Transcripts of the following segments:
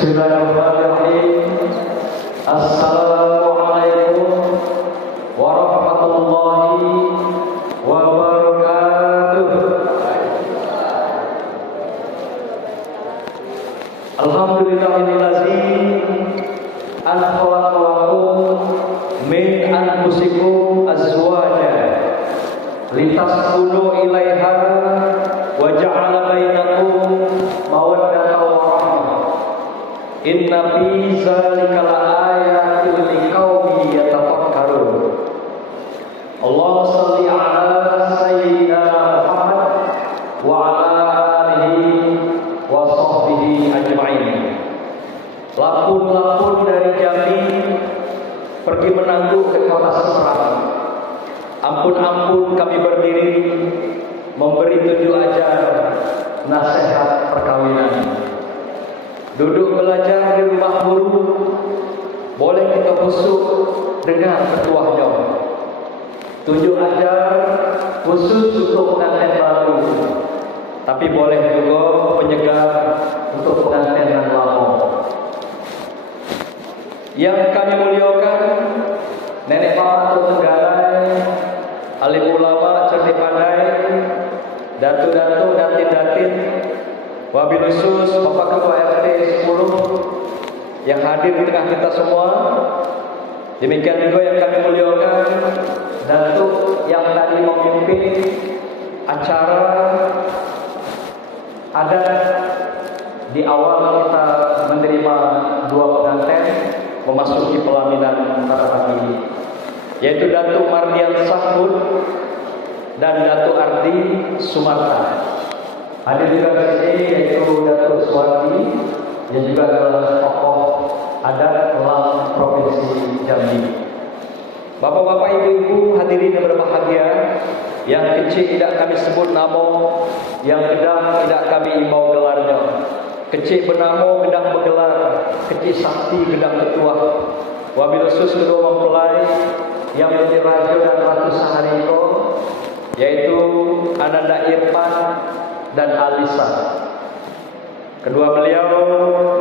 Bismillahirrahmanirrahim. Assalamualaikum warahmatullahi wabarakatuh. Alhamdulillahillazi khalaqakum min anfusikum azwaja litaskunu ilaiha wa ja'ala bainakum mawaddatan wa rahmah. Inna fi dzalika laayatin liqaumin yatafakkarun. Allahumma shalli ala sayyidina Muhammad wa ala alihi wa sahbihi ajma'in. Lapun-lapun dari Jambi pergi menangguk ke kota Semarang. Ampun-ampun kami berdiri memberi tunjuk ajar nasihat perkawinan. Duduk belajar di rumah guru, boleh kita busuk dengan ketuanya. Tunjuk ajar khusus untuk pengantin baru, tapi boleh juga penyegar untuk pengantin yang lama. Yang kami muliakan nenek mama Tenggarai, alim ulama cerdik pandai, datu-datu, datin-datin, wabil khusus Bapak Ketua RT 10 yang hadir di tengah kita semua. Demikian juga yang kami muliakan datuk yang tadi memimpin acara adat di awal kita menerima dua pengantin memasuki pelaminan pada pagi ini, yaitu Datuk Mardian Sahbud dan Datuk Ardi Sumarta. Ada juga di sini yaitu Datuk Suwardi yang juga adalah tokoh adat dalam Provinsi Jambi. Bapak-bapak, ibu-ibu hadirin yang berbahagia, yang kecil tidak kami sebut nama, yang gedang tidak kami imbau gelarnya. Kecil bernama, gedang bergelar, kecil sakti, gedang ketua. Wabil khusus kedua mempelai yang menjadi raja dan ratu Sahariko, yaitu Ananda Irfan dan Alisa. Kedua beliau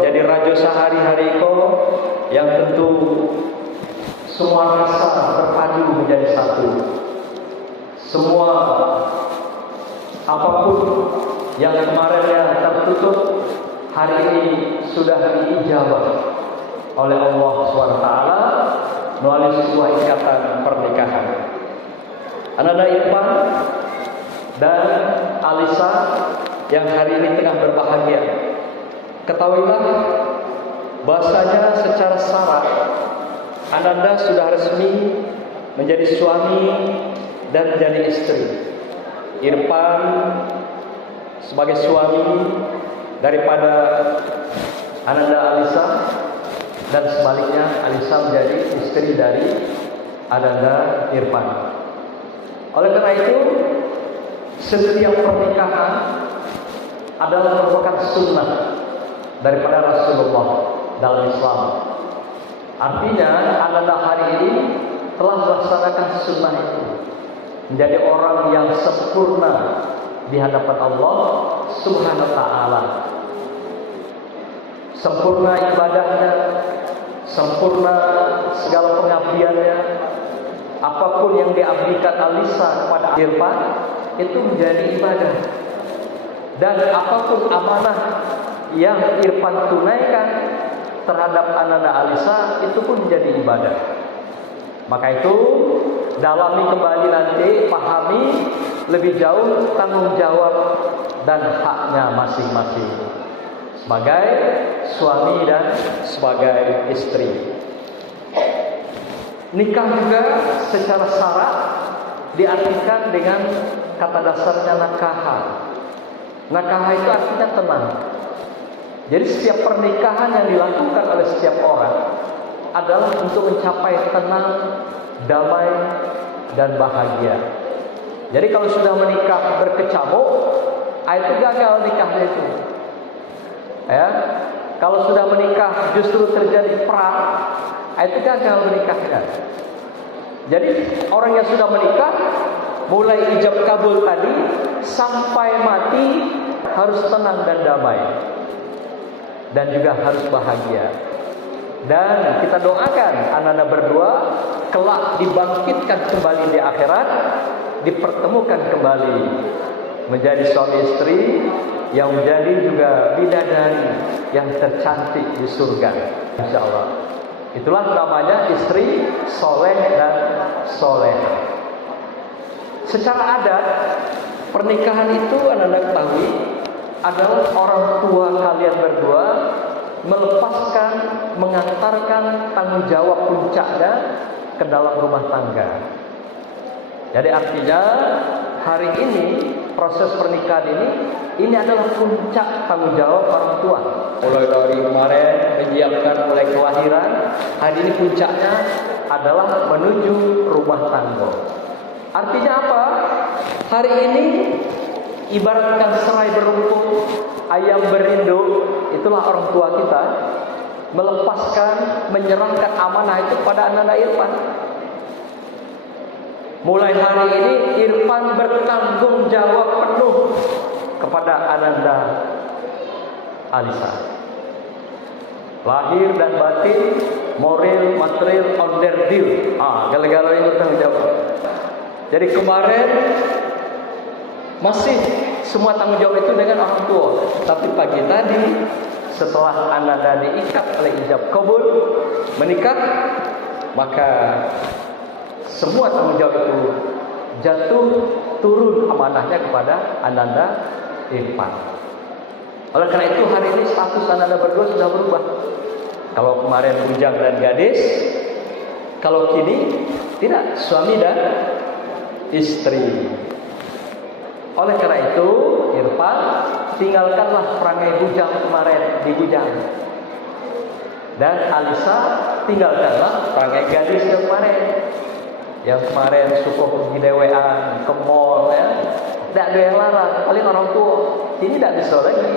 menjadi raja Sahari Hariko yang tentu semua rasa terpadu menjadi satu. Semua apapun yang kemarinnya tertutup hari ini sudah diijabah oleh Allah SWT melalui sebuah ikatan pernikahan. Ananda Irfan dan Alisa yang hari ini tengah berbahagia, ketahuilah bahasanya secara syarat Ananda sudah resmi menjadi suami dan menjadi istri. Irfan sebagai suami daripada Ananda Alisa, dan sebaliknya Alisa menjadi istri dari Ananda Irfan. Oleh karena itu, setiap pernikahan adalah merupakan sunnah daripada Rasulullah dalam Islam. Artinya Ananda hari ini telah melaksanakan sunnah itu, menjadi orang yang sempurna di hadapan Allah Subhanahu wa ta'ala. Sempurna ibadahnya, sempurna segala pengabdiannya. Apapun yang diabdikan Alisa kepada Irfan itu menjadi ibadah. Dan apapun amanah yang Irfan tunaikan terhadap Ananda Alisa itu pun menjadi ibadah. Maka itu dalami kembali nanti, pahami lebih jauh tanggung jawab dan haknya masing-masing sebagai suami dan sebagai istri. Nikah juga secara syarat diartikan dengan kata dasarnya nakaha. Nakaha itu artinya tenang. Jadi setiap pernikahan yang dilakukan oleh setiap orang adalah untuk mencapai tenang, damai, dan bahagia. Jadi kalau sudah menikah berkecamuk, itu gagal nikahnya itu. Ya, kalau sudah menikah justru terjadi perang, itu gagal menikahnya. Jadi orang yang sudah menikah, mulai ijab kabul tadi sampai mati harus tenang dan damai. dan juga harus bahagia. Dan kita doakan anak-anak berdua kelak dibangkitkan kembali di akhirat, dipertemukan kembali menjadi suami istri yang menjadi juga bidadari yang tercantik di surga, insyaallah. Itulah namanya istri soleh dan soleh. Secara adat pernikahan itu anak-anak ketahui adalah orang tua kalian berdua melepaskan, mengantarkan tanggung jawab puncaknya ke dalam rumah tangga. Jadi artinya hari ini proses pernikahan ini adalah puncak tanggung jawab orang tua. Mulai dari kemarin menyiapkan mulai kelahiran, hari ini puncaknya adalah menuju rumah tangga. Artinya apa? Hari ini ibaratkan serai berumpuk, ayam berinduk, itulah orang tua kita melepaskan, menyerahkan amanah itu pada anak-anak Irfan. Mulai hari ini Irfan bertanggung jawab penuh kepada Ananda Alisa. Lahir dan batin, moral, material, on their deal. Gala-galanya bertanggung jawab. Jadi kemarin masih semua tanggung jawab itu dengan orang tua. Tapi pagi tadi setelah Ananda diikat oleh ijab kabul menikah, maka semua tanggung jawab itu jatuh turun amanahnya kepada Ananda Irfan. Oleh karena itu hari ini status Ananda berdua sudah berubah. Kalau kemarin bujang dan gadis, kalau kini tidak, suami dan istri. Oleh karena itu Irfan, tinggalkanlah perangai bujang kemarin di bujang, dan Alisa tinggalkanlah perangai gadis yang kemarin. Yang kemarin suka pergi dewean ke mall, ya. Tidak ada yang larang, paling orang tua. Ini tidak bisa lagi.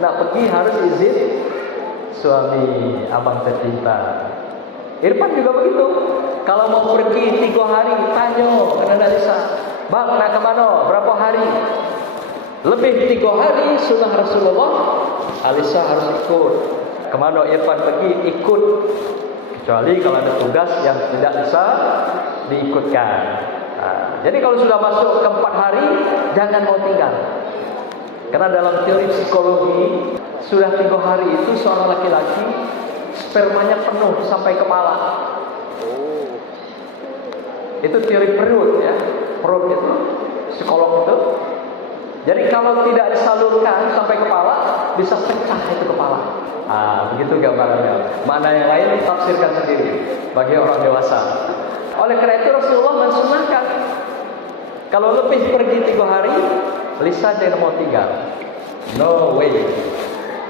Nak pergi harus izin suami abang tercinta. Irfan juga begitu. Kalau mau pergi 3 hari, tanya kepada Alisa, bang nak kemana? Berapa hari? Lebih 3 hari sunnah Rasulullah, Alisa harus ikut. Kemana Irfan pergi, ikut. Kecuali kalau ada tugas yang tidak bisa diikutkan. Jadi kalau sudah masuk ke 4 hari, jangan mau tinggal. Karena dalam teori psikologi, sudah 3 hari itu seorang laki-laki spermanya penuh sampai kepala. Itu teori perut, ya. Perut itu, psikolog itu. Jadi kalau tidak disalurkan sampai kepala, bisa pecah itu kepala. Begitu gambarannya. Mana yang lain ditafsirkan sendiri bagi orang dewasa. Oleh karena itu Rasulullah mensunahkan, kalau lebih pergi 3 hari, Lisa jangan mau tinggal. No way.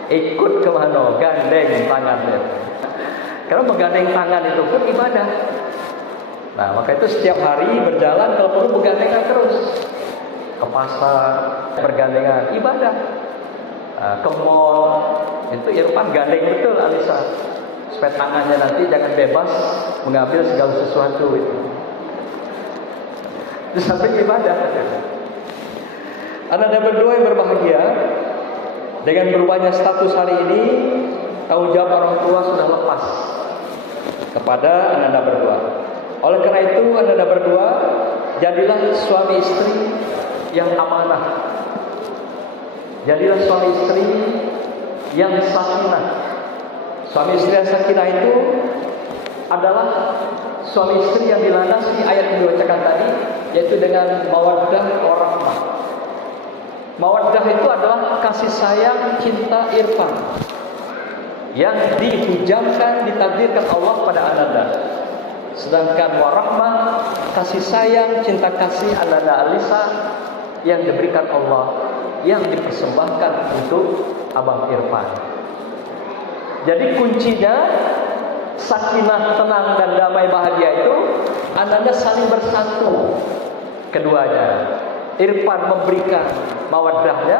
Ikut kemana? Gandeng tangannya. Karena menggandeng tangan itu pun ibadah. Nah, maka itu setiap hari berjalan, kalau perlu bergandengan terus. Ke pasar, bergandengan, ibadah. Ke mall, itu Irfan gandeng betul Alisa. Supaya tangannya nanti jangan bebas mengambil segala sesuatu itu. Di samping ibadah. Anda berdua yang berbahagia, dengan berubahnya status hari ini, tanggung jawab orang tua sudah lepas kepada Anda berdua. Oleh karena itu Anda berdua jadilah suami istri yang amanah. Jadilah suami istri yang sakinah. Suami istri yang sakinah itu adalah suami istri yang dilandasi ayat yang dibacakan tadi, yaitu dengan mawaddah warahmah. Mawaddah itu adalah kasih sayang, cinta Irfan yang dihujamkan, ditakdirkan Allah pada Ananda. Sedangkan warahmah, kasih sayang, cinta kasih Ananda Alisa yang diberikan Allah, yang dipersembahkan untuk Abang Irfan. Jadi kuncinya sakinah, tenang dan damai bahagia itu Ananda saling bersatu keduanya. Irfan memberikan mawaddahnya,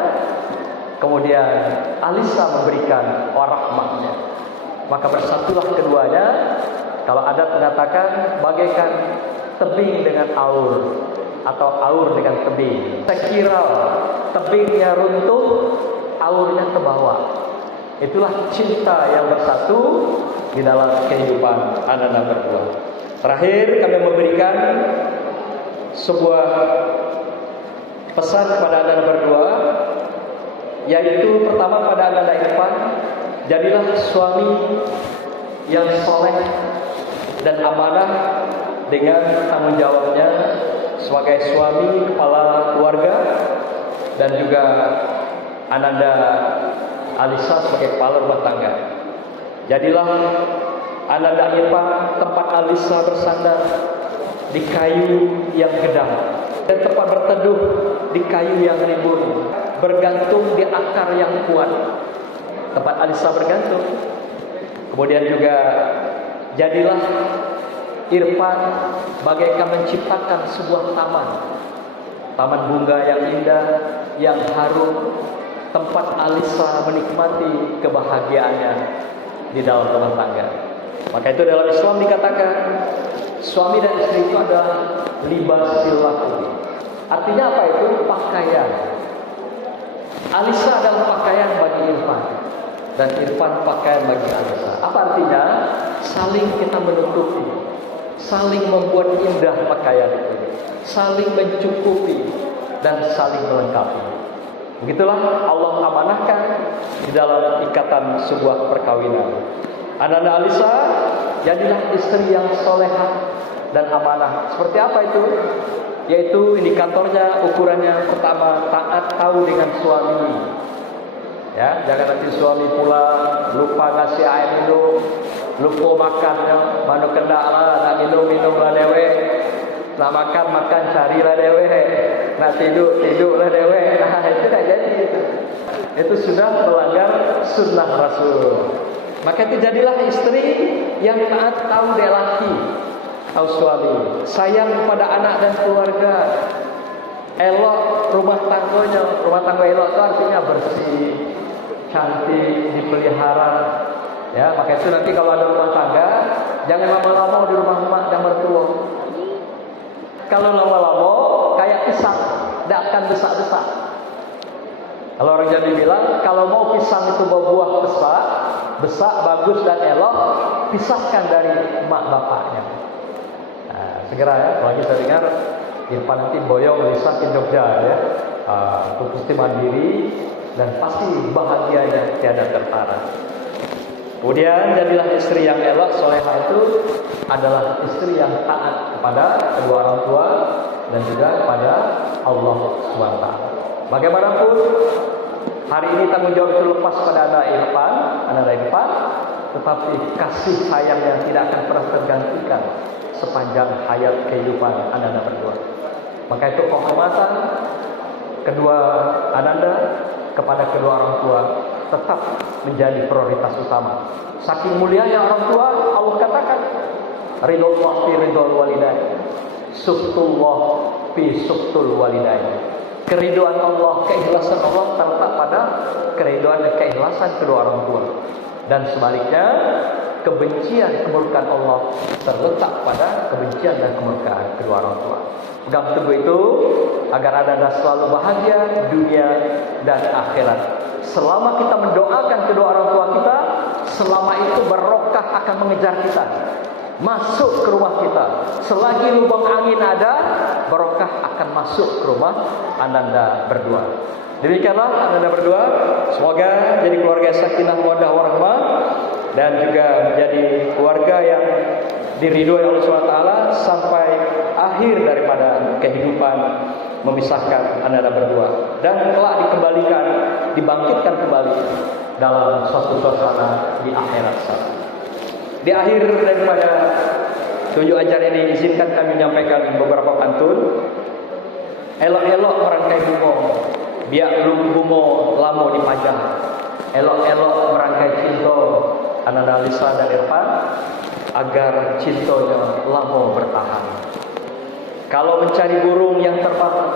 kemudian Alisa memberikan warahmahnya. Maka bersatulah keduanya. Kalau adat mengatakan bagaikan tebing dengan aur, atau aur dengan tebing. Sekira tebingnya runtuh, aurnya ke bawah. Itulah cinta yang bersatu di dalam kehidupan anak-anak berdua. Terakhir kami memberikan sebuah pesan kepada anak-anak berdua, yaitu pertama pada anak-anak Irfan, jadilah suami yang soleh dan amanah dengan tanggung jawabnya sebagai suami kepala keluarga, dan juga Ananda Alisa sebagai kepala rumah tangga. Jadilah Ananda Irfan tempat Alisa bersandar di kayu yang gedang, dan tempat berteduh di kayu yang rimbun, bergantung di akar yang kuat, tempat Alisa bergantung. Kemudian juga jadilah Irfan bagaikan menciptakan sebuah taman bunga yang indah, yang harum, tempat Alisa menikmati kebahagiaannya di dalam rumah tangga. Maka itu dalam Islam dikatakan suami dan istri itu adalah libasil lakum. Artinya apa itu? Pakaian. Alisa adalah pakaian bagi Irfan, dan Irfan pakaian bagi Alisa. Apa artinya? Saling kita menutupi, saling membuat indah pakaian itu, saling mencukupi dan saling melengkapi. Begitulah Allah amanahkan di dalam ikatan sebuah perkawinan. Ananda Alisa, jadilah istri yang solehah dan amanah. Seperti apa itu? Yaitu indikatornya, ukurannya pertama, taat tahu dengan suami. Ya, jangan nanti suami pulang lupa ngasih air minum, lupa makannya, manu kendak lah, nak minum lah dewe, nak makan carilah dewe, nak tidur lah dewe. Nah, itu tidak jadi itu. Itu sudah melanggar sunnah Rasul. Maka itu jadilah istri yang taat tahu dia laki, tahu suami, sayang kepada anak dan keluarga, elok rumah tangganya. Rumah tangga elok itu artinya bersih, cantik, dipelihara. Ya, maka itu nanti kalau ada rumah tangga, jangan lama-lama di rumah emak dan mertua. Kalau lama-lama kayak pisang, tidak akan besar-besar. Kalau orang Jawa bilang, kalau mau pisang itu berbuah besar, bagus dan elok, pisahkan dari emak bapaknya. Nah, segera ya, apalagi saya dengar Irfan nanti boyong Lisa ke Jogja ya, itu pasti mandiri dan pasti bahagianya tiada tertara. Kemudian jadilah istri yang elok, solehah itu adalah istri yang taat kepada kedua orang tua dan juga kepada Allah SWT. Bagaimanapun hari ini tanggung jawab itu lepas pada anak Irfan, tetapi kasih sayang yang tidak akan pernah tergantikan sepanjang hayat kehidupan Ananda berdua. Maka itu penghormatan kedua Ananda kepada kedua orang tua tetap menjadi prioritas utama. Saking mulianya orang tua, Allah katakan ridullah fi ridul walidain, suhtullah fi suhtul walidain. Keriduan Allah, keikhlasan Allah terletak pada keriduan dan keikhlasan kedua orang tua. Dan sebaliknya, kebencian, kemurkaan Allah terletak pada kebencian dan kemurkaan kedua orang tua. Pegang teguh itu agar Anda selalu bahagia dunia dan akhirat. Selama kita mendoakan kedua orang tua kita, selama itu barokah akan mengejar kita, masuk ke rumah kita. Selagi lubang angin ada, barokah akan masuk ke rumah Ananda berdua. Demikianlah Ananda berdua, semoga jadi keluarga sakinah mawaddah warahmah dan juga menjadi keluarga yang diridhoi Allah SWT sampai akhir daripada kehidupan memisahkan Ananda berdua, dan telah dikembalikan, dibangkitkan kembali dalam suatu suasana di akhirat sana. Di akhir daripada tunjuk acara ini, izinkan kami menyampaikan beberapa pantun. Elok-elok merangkai bunga, biak belum bunga lama dipajang. Elok-elok merangkai cinta Ananda Alisa dan Irfan, agar cintanya lama bertahan. Kalau mencari burung yang terbang,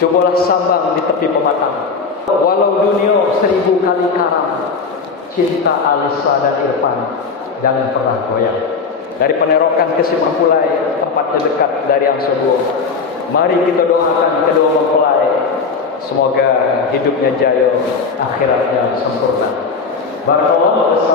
cobalah sambang di tepi pematang. Walau dunia 1000 kali karam, cinta Alisa dan Irfan jangan pernah goyang. Dari Penerokan ke Simpangpulai, tempatnya dekat dari Angsobo. Mari kita doakan kedua mempelai, semoga hidupnya jaya, akhiratnya sempurna. Barakallah.